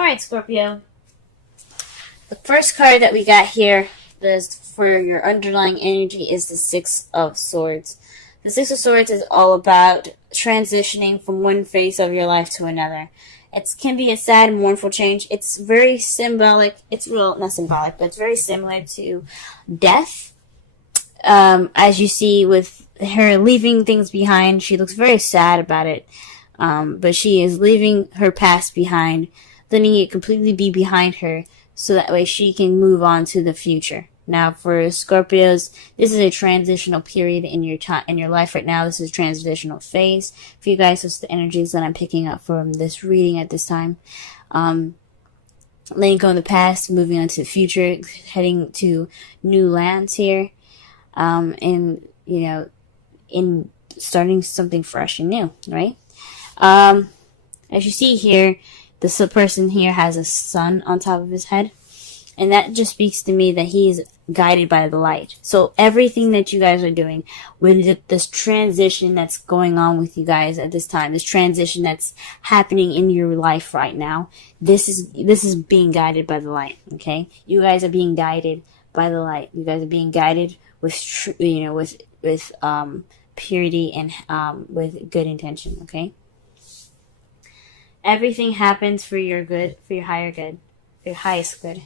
Alright, Scorpio. The first card that we got here is for your underlying energy is the Six of Swords. The Six of Swords is all about transitioning from one phase of your life to another. It can be a sad, mournful change. It's very symbolic. It's real, not symbolic, but it's very similar to death. As you see with her leaving things behind, she looks very sad about it. But she is leaving her past behind, letting it completely be behind her, so that way she can move on to the future. Now, for Scorpios, this is a transitional period in your life right now. This is a transitional phase for you guys. This is the energies that I'm picking up from this reading at this time. Letting go of the past, moving on to the future, heading to new lands here, and in starting something fresh and new, right? As you see here, this person here has a sun on top of his head. And that just speaks to me that he is guided by the light. So everything that you guys are doing, with this transition that's going on with you guys at this time, this transition that's happening in your life right now, this is being guided by the light. Okay, you guys are being guided by the light. You guys are being guided with purity and with good intention. Okay, everything happens for your good, for your higher good, your highest good.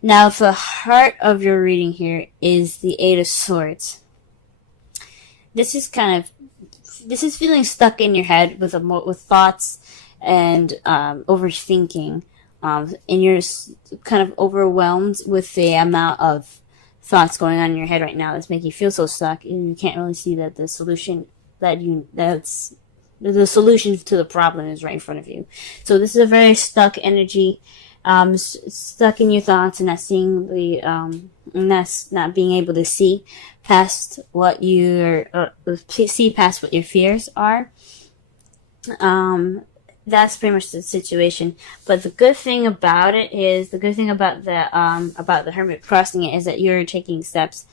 Now, the heart of your reading here is the Eight of Swords. This is feeling stuck in your head with thoughts and overthinking, and you're kind of overwhelmed with the amount of thoughts going on in your head right now that's making you feel so stuck, and you can't really see that the solution the solution to the problem is right in front of you. So this is a very stuck energy. Stuck in your thoughts and not seeing not being able to see past what see past what your fears are. That's pretty much the situation. But the good thing about it is, the good thing about the Hermit crossing it is that you're taking steps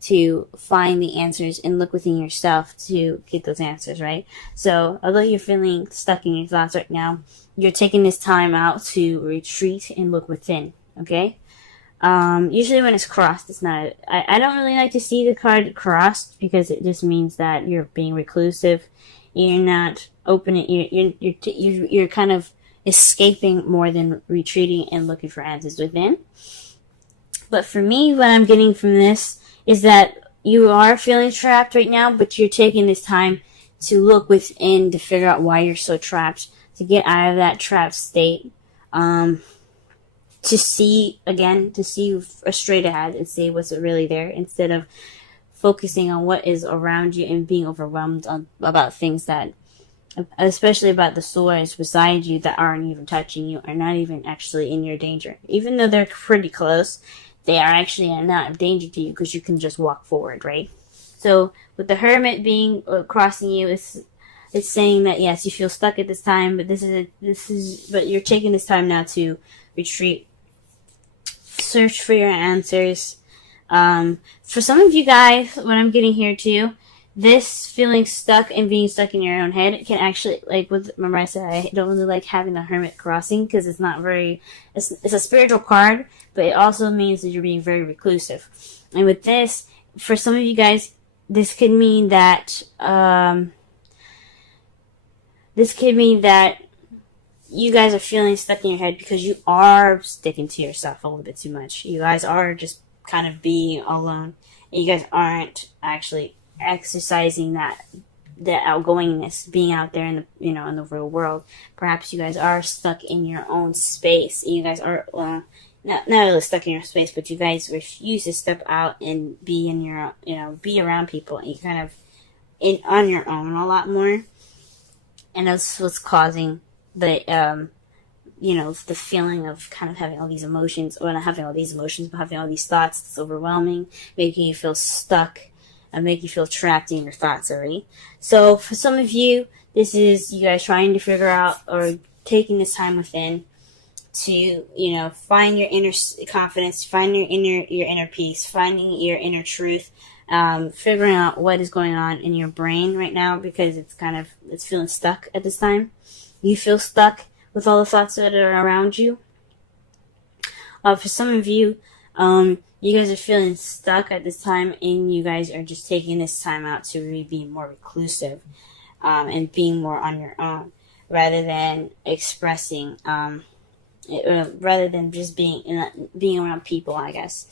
to find the answers and look within yourself to get those answers, right? So, although you're feeling stuck in your thoughts right now, you're taking this time out to retreat and look within, okay? Usually when it's crossed, it's not... I don't really like to see the card crossed, because it just means that you're being reclusive. You're not opening... You're kind of escaping more than retreating and looking for answers within. But for me, what I'm getting from this is that you are feeling trapped right now, but you're taking this time to look within to figure out why you're so trapped, to get out of that trapped state, to see straight ahead and see what's really there, instead of focusing on what is around you and being overwhelmed about things that, especially about the swords beside you that aren't even touching you, are not even actually in your danger. Even though they're pretty close, they are actually not of danger to you, because you can just walk forward, right? So with the Hermit being crossing you, it's saying that yes, you feel stuck at this time, but but you're taking this time now to retreat, search for your answers. For some of you guys, what I'm getting here too, this feeling stuck and being stuck in your own head can actually, remember I said I don't really like having the Hermit crossing, because it's not very, it's a spiritual card, but it also means that you're being very reclusive. And with this, for some of you guys, this could mean that, you guys are feeling stuck in your head because you are sticking to yourself a little bit too much. You guys are just kind of being alone. And you guys aren't actually exercising that outgoingness, being out there in the real world. Perhaps you guys are stuck in your own space. You guys are not really stuck in your space, but you guys refuse to step out and be in your be around people, and you kind of on your own a lot more. And that's what's causing the the feeling of kind of having all these emotions, or not having all these emotions, but having all these thoughts that's overwhelming, making you feel stuck and make you feel trapped in your thoughts already. So for some of you, this is you guys trying to figure out, or taking this time within to, find your inner confidence, find your inner peace, finding your inner truth, figuring out what is going on in your brain right now, because it's feeling stuck at this time. You feel stuck, with all the thoughts that are around you. For some of you, you guys are feeling stuck at this time, and you guys are just taking this time out to really be more reclusive, and being more on your own, rather than expressing, rather than just being around people, I guess.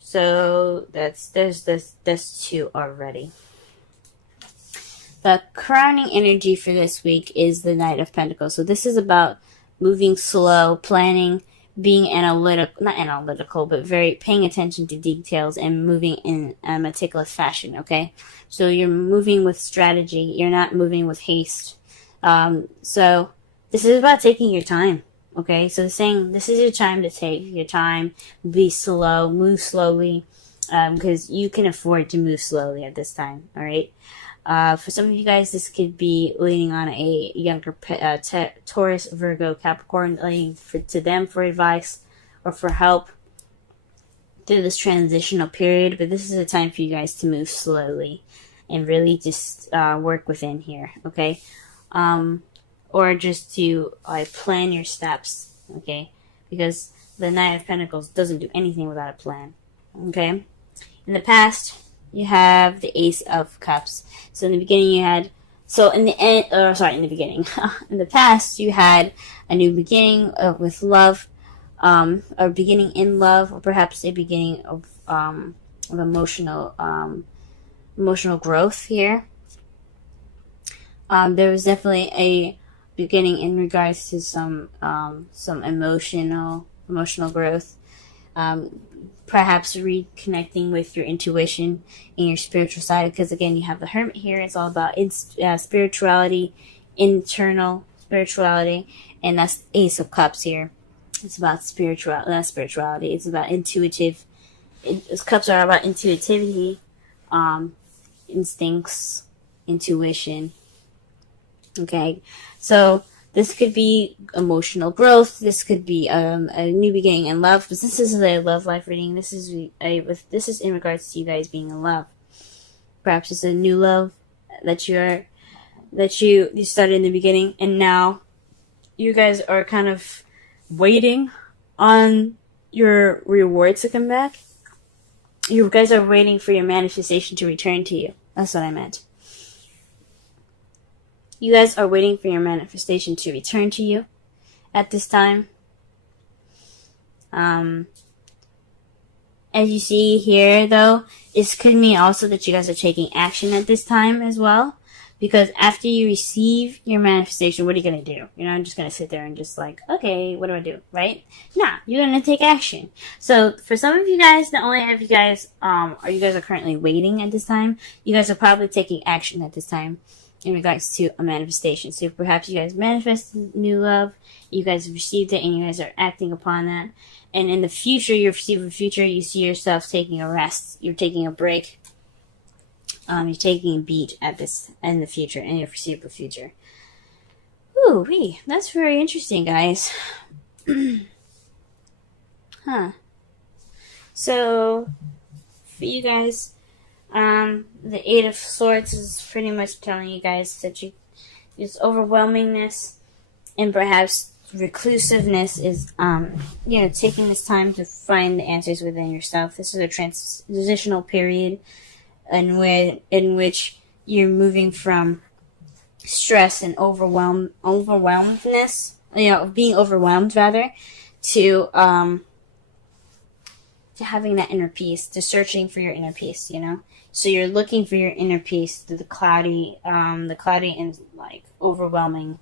So that's two already. The crowning energy for this week is the Knight of Pentacles. So this is about moving slow, planning, being not analytical, but very paying attention to details and moving in a meticulous fashion, okay? So you're moving with strategy. You're not moving with haste. So this is about taking your time, okay? So saying this is your time to take your time, be slow, move slowly, because you can afford to move slowly at this time, all right? For some of you guys, this could be leaning on a younger Taurus, Virgo, Capricorn, leaning to them for advice or for help through this transitional period. But this is a time for you guys to move slowly and really just work within here, okay? Or just to plan your steps, okay? Because the Knight of Pentacles doesn't do anything without a plan, okay? In the past, you have the Ace of Cups. So in the beginning in the past, you had a new beginning with love, or beginning in love, or perhaps a beginning of emotional growth here. There was definitely a beginning in regards to some emotional growth. Perhaps reconnecting with your intuition and your spiritual side, because again, you have the Hermit here. It's all about spirituality, internal spirituality, and that's Ace of Cups here. It's about spirituality. It's about intuitive. Cups are about intuitivity, instincts, intuition. Okay, so this could be emotional growth. This could be a new beginning in love. Because this is a love life reading. This is in regards to you guys being in love. Perhaps it's a new love that you started in the beginning, and now you guys are kind of waiting on your rewards to come back. You guys are waiting for your manifestation to return to you. That's what I meant. You guys are waiting for your manifestation to return to you at this time. As you see here, though, this could mean also that you guys are taking action at this time as well. Because after you receive your manifestation, what are you going to do? You're not just going to sit there and just okay, what do I do? Right? Nah, you're going to take action. So for some of you guys, not only have you guys are currently waiting at this time, you guys are probably taking action at this time in regards to a manifestation. So perhaps you guys manifested new love, you guys have received it, and you guys are acting upon that. And in the future, you see yourself taking a rest. You're taking a break. You're taking a beat at this in the future, in your foreseeable future. Ooh, that's very interesting, guys. So, for you guys, the Eight of Swords is pretty much telling you guys that this overwhelmingness and perhaps reclusiveness is, taking this time to find the answers within yourself. This is a transitional period in which you're moving from stress and overwhelmedness, being overwhelmed rather, to having that inner peace, to searching for your inner peace, So you're looking for your inner peace through the cloudy and overwhelming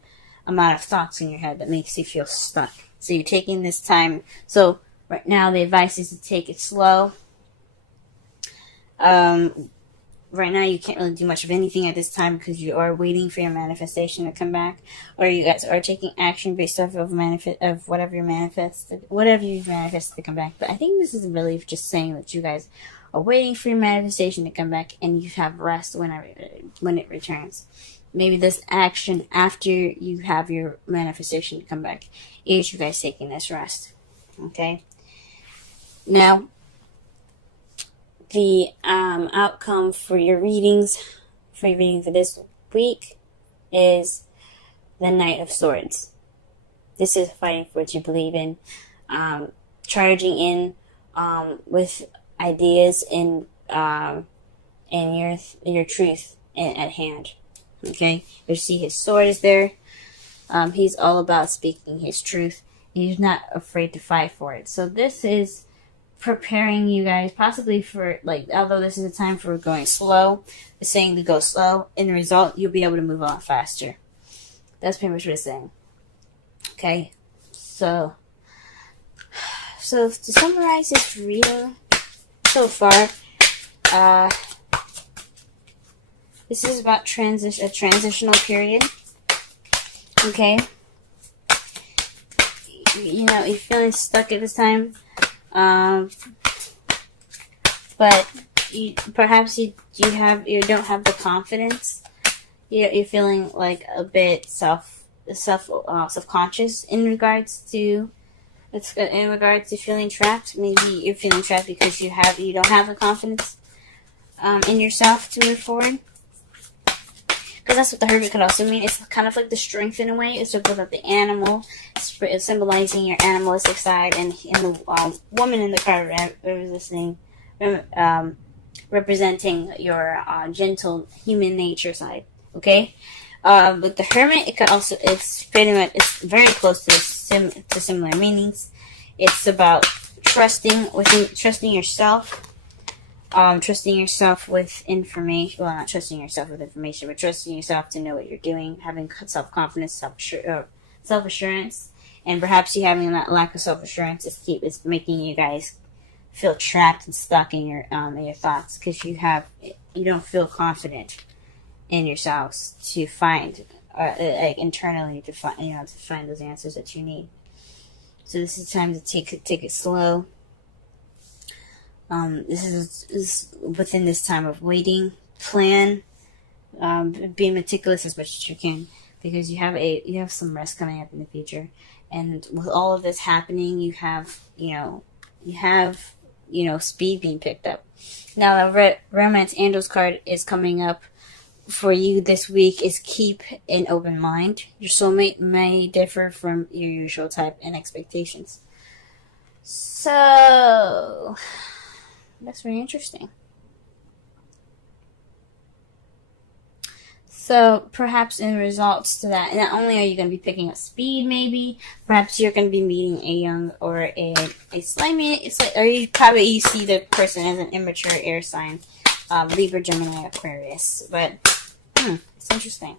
amount of thoughts in your head that makes you feel stuck. So you're taking this time. So right now the advice is to take it slow. Right now you can't really do much of anything at this time because you are waiting for your manifestation to come back, or you guys are taking action based off of whatever you've manifested to come back. But I think this is really just saying that you guys are waiting for your manifestation to come back, and you have rest when it returns. Maybe this action after you have your manifestation to come back is you guys taking this rest. Okay. Now, the outcome for your reading for this week is the Knight of Swords. This is fighting for what you believe in, charging in with ideas and your truth at hand. Okay, you see his sword is there. He's all about speaking his truth. He's not afraid to fight for it. So this is preparing you guys possibly for, like, although this is a time for going slow, it's saying to go slow. In the result, you'll be able to move on faster. That's pretty much what it's saying. Okay, so to summarize this reading so far, this is about a transitional period. Okay, you know, you're feeling stuck at this time, but perhaps you don't have the confidence. You're feeling like a bit self-conscious in regards to feeling trapped. Maybe you're feeling trapped because you don't have the confidence in yourself to move forward. Because that's what the Hermit could also mean. It's kind of like the strength in a way. It's about the animal, it's symbolizing your animalistic side, and the woman in the card representing your gentle human nature side. Okay, but the Hermit, it's very close to similar meanings. It's about trusting yourself. Trusting yourself with information. Well, not trusting yourself with information, but trusting yourself to know what you're doing, having self-confidence, self-assurance, and perhaps you having that lack of self-assurance is making you guys feel trapped and stuck in your thoughts, because you don't feel confident in yourselves to find internally to find those answers that you need. So this is time to take it slow. This is within this time of waiting, plan, be meticulous as much as you can, because you have some rest coming up in the future, and with all of this happening, you have speed being picked up. Now the Romance Angels card is coming up for you this week. Is keep an open mind. Your soulmate may differ from your usual type and expectations. So that's very interesting. So perhaps in results to that, not only are you going to be picking up speed, maybe perhaps you're going to be meeting a young or a slimy. Or you see the person as an immature air sign, Libra, Gemini, Aquarius. But it's interesting.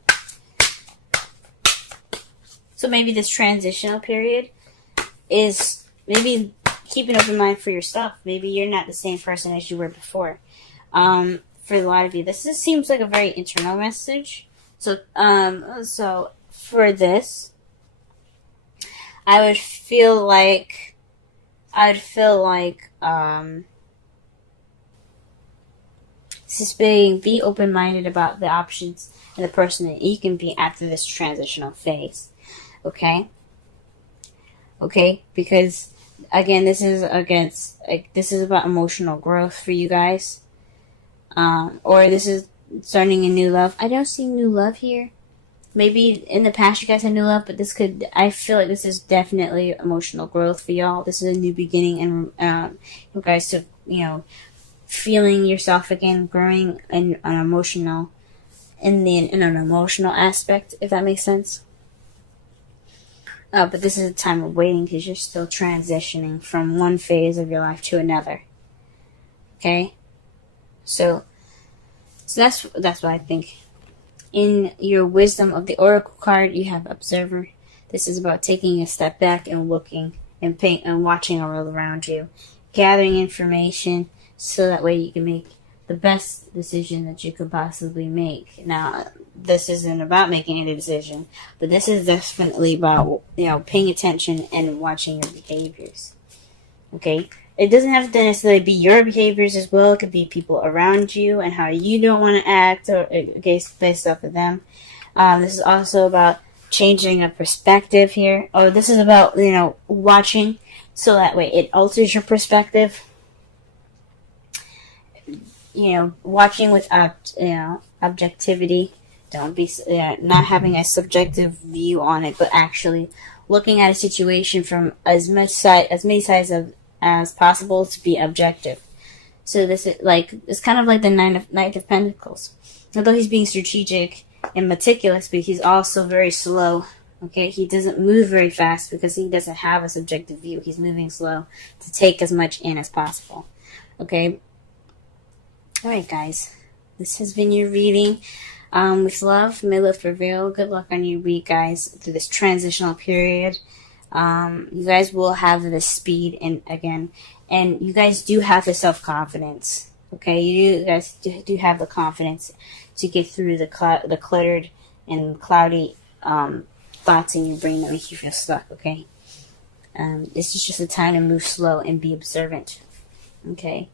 So maybe this transitional period is maybe keep an open mind for yourself. Maybe you're not the same person as you were before. For a lot of you, this seems like a very internal message. So for this, I would feel like this is be open-minded about the options and the person that you can be after this transitional phase. Okay, because again, this is about emotional growth for you guys. Or this is starting a new love. I don't see new love here. Maybe in the past you guys had new love, but I feel like this is definitely emotional growth for y'all. This is a new beginning, and you guys to, feeling yourself again, growing in an emotional aspect, if that makes sense. But this is a time of waiting, because you're still transitioning from one phase of your life to another. Okay? So that's what I think. In your wisdom of the Oracle card, you have Observer. This is about taking a step back and looking and watching all around you, gathering information so that way you can make the best decision that you could possibly make. Now, this isn't about making any decision, but this is definitely about paying attention and watching your behaviors. Okay? It doesn't have to necessarily be your behaviors as well. It could be people around you and how you don't want to act or based off of them. This is also about changing a perspective here. Or this is about, watching so that way it alters your perspective. Watching with objectivity Don't be not having a subjective view on it, but actually looking at a situation from as many sides as possible to be objective. So this is like, it's kind of like the Knight of Pentacles. Although he's being strategic and meticulous, but he's also very slow. Okay, he doesn't move very fast because he doesn't have a subjective view. He's moving slow to take as much in as possible. Okay. All right, guys. This has been your reading. With love, may love prevail. Good luck on your week, guys, through this transitional period. You guys will have the speed and you guys do have the self-confidence. Okay, you guys do have the confidence to get through the cluttered and cloudy thoughts in your brain that make you feel stuck. Okay, this is just a time to move slow and be observant. Okay.